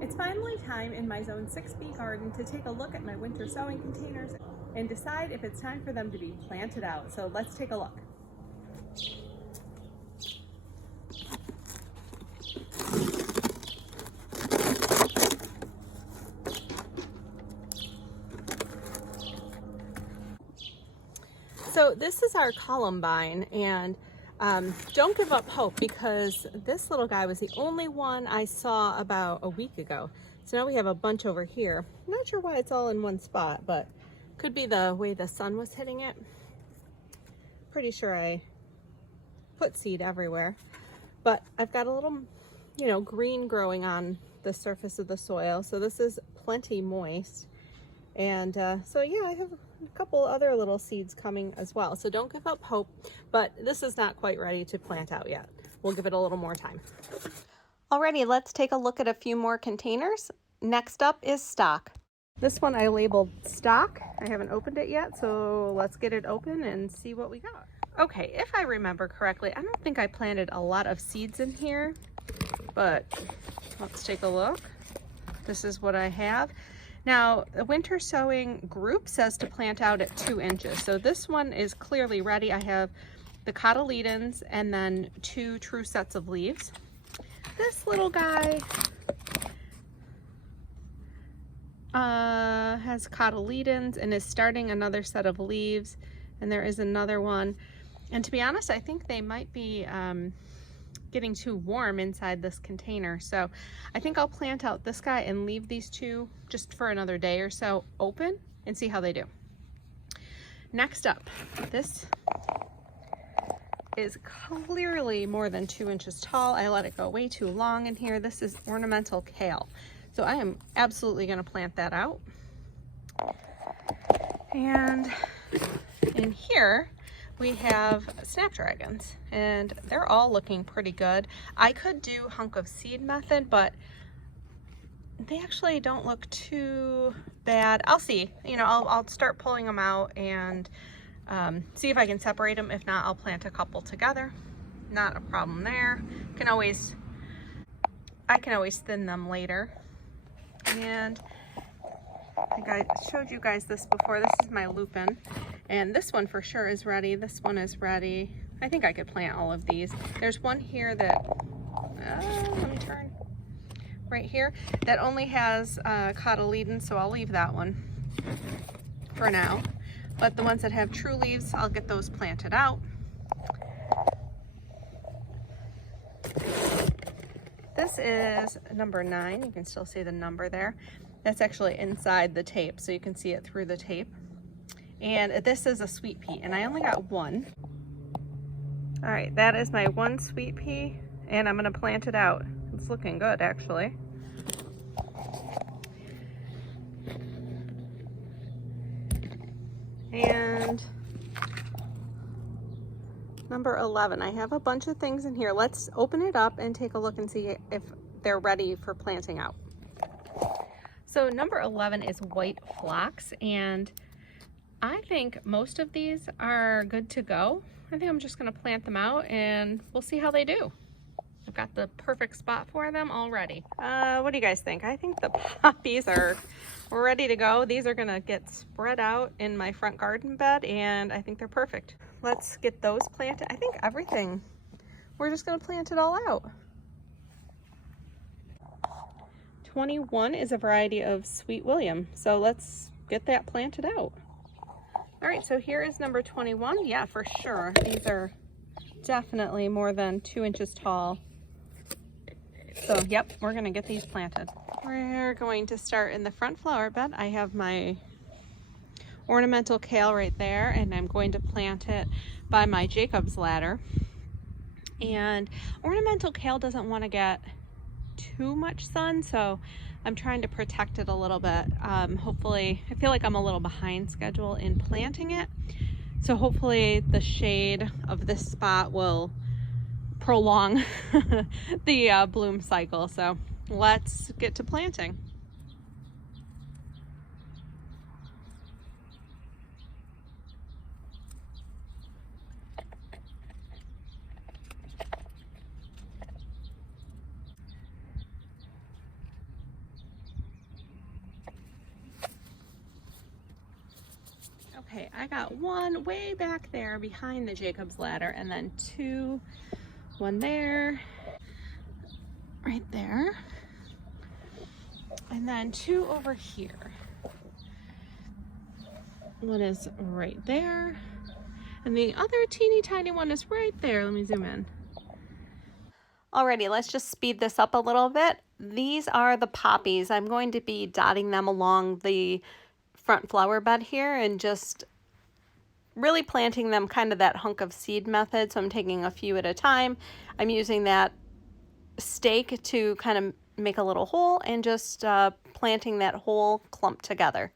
It's finally time in my Zone 6B garden to take a look at my winter sowing containers and decide if it's time for them to be planted out. So let's take a look. So this is our columbine, and don't give up hope, because this little guy was the only one I saw about a week ago. So now we have a bunch over here. I'm not sure why it's all in one spot, but could be the way the sun was hitting it. Pretty sure I put seed everywhere, but I've got a little, green growing on the surface of the soil. So this is plenty moist. And so yeah, I have a couple other little seeds coming as well. So don't give up hope, but this is not quite ready to plant out yet. We'll give it a little more time. Alrighty, let's take a look at a few more containers. Next up is stock. This one I labeled stock. I haven't opened it yet, so let's get it open and see what we got. Okay, if I remember correctly, I don't think I planted a lot of seeds in here, but let's take a look. This is what I have. Now, the winter sowing group says to plant out at 2 inches. So this one is clearly ready. I have the cotyledons and then 2 true sets of leaves. This little guy has cotyledons and is starting another set of leaves. And there is another one. And to be honest, I think they might be getting too warm inside this container. So I think I'll plant out this guy and leave these 2 just for another day or so open and see how they do. Next up, this is clearly more than 2 inches tall. I let it go way too long in here. This is ornamental kale. So I am absolutely going to plant that out. And in here, we have snapdragons, and they're all looking pretty good. I could do hunk of seed method, but they actually don't look too bad. I'll see. I'll start pulling them out and see if I can separate them. If not, I'll plant a couple together. Not a problem there. I can always thin them later. And I think I showed you guys this before. This is my lupin. And this one for sure is ready. This one is ready. I think I could plant all of these. There's one here that, let me turn, right here, that only has cotyledons, so I'll leave that one for now. But the ones that have true leaves, I'll get those planted out. This is number 9. You can still see the number there. That's actually inside the tape, so you can see it through the tape. And this is a sweet pea, and I only got 1. All right, that is my 1 sweet pea, and I'm gonna plant it out. It's looking good, actually. And number 11, I have a bunch of things in here. Let's open it up and take a look and see if they're ready for planting out. So number 11 is white phlox, and I think most of these are good to go. I think I'm just gonna plant them out and we'll see how they do. I've got the perfect spot for them already. What do you guys think? I think the poppies are ready to go. These are gonna get spread out in my front garden bed, and I think they're perfect. Let's get those planted. I think everything, we're just gonna plant it all out. 21 is a variety of Sweet William, so let's get that planted out. All right, so here is number 21. Yeah, for sure. These are definitely more than 2 inches tall. So, yep, we're gonna get these planted. We're going to start in the front flower bed. I have my ornamental kale right there, and I'm going to plant it by my Jacob's ladder. And ornamental kale doesn't want to get too much sun, so I'm trying to protect it a little bit. Hopefully, I feel like I'm a little behind schedule in planting it, so hopefully the shade of this spot will prolong the bloom cycle. So let's get to planting. Okay, I got one way back there behind the Jacob's ladder, and then two, one there, right there, and then two over here. One is right there, and the other teeny tiny one is right there. Let me zoom in. Alrighty, let's just speed this up a little bit. These are the poppies. I'm going to be dotting them along the front flower bed here and just really planting them kind of that hunk of seed method. So I'm taking a few at a time. I'm using that stake to kind of make a little hole and just planting that whole clump together.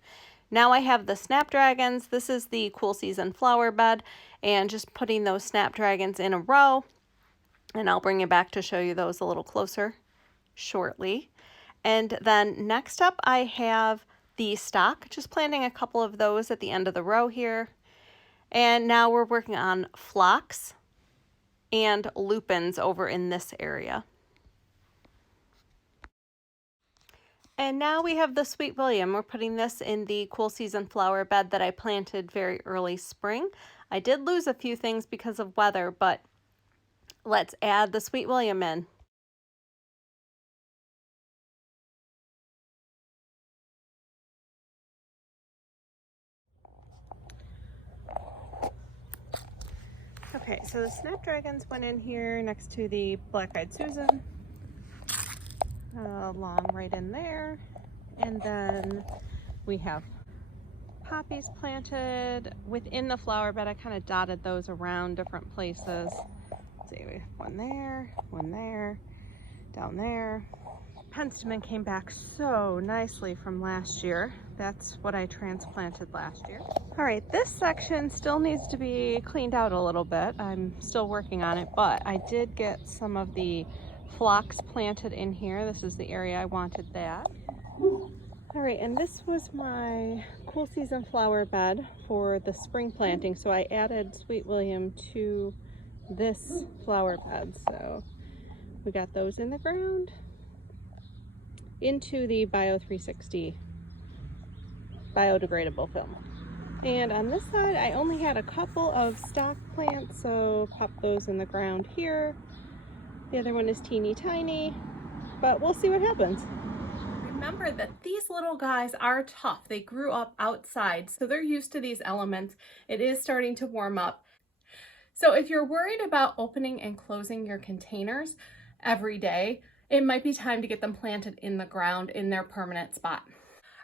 Now I have the snapdragons. This is the cool season flower bed, and just putting those snapdragons in a row, and I'll bring you back to show you those a little closer shortly. And then next up I have the stock, just planting a couple of those at the end of the row here. And now we're working on phlox and lupins over in this area. And now we have the Sweet William. We're putting this in the cool season flower bed that I planted very early spring. I did lose a few things because of weather, but let's add the Sweet William in. Okay, so the snapdragons went in here next to the black-eyed Susan, along right in there, and then we have poppies planted within the flower bed. I kind of dotted those around different places. Let's see, we have one there, down there. Penstemon came back so nicely from last year. That's what I transplanted last year. All right, this section still needs to be cleaned out a little bit. I'm still working on it, but I did get some of the phlox planted in here. This is the area I wanted that. All right, and this was my cool season flower bed for the spring planting. So I added Sweet William to this flower bed. So we got those in the ground into the Bio 360 biodegradable film. And on this side, I only had a couple of stock plants, so pop those in the ground here. The other one is teeny tiny, but we'll see what happens. Remember that these little guys are tough. They grew up outside, so they're used to these elements. It is starting to warm up. So if you're worried about opening and closing your containers every day, it might be time to get them planted in the ground in their permanent spot.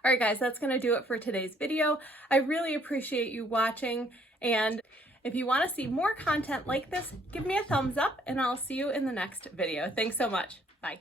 All right, guys, that's gonna do it for today's video. I really appreciate you watching, and if you wanna see more content like this, give me a thumbs up and I'll see you in the next video. Thanks so much, bye.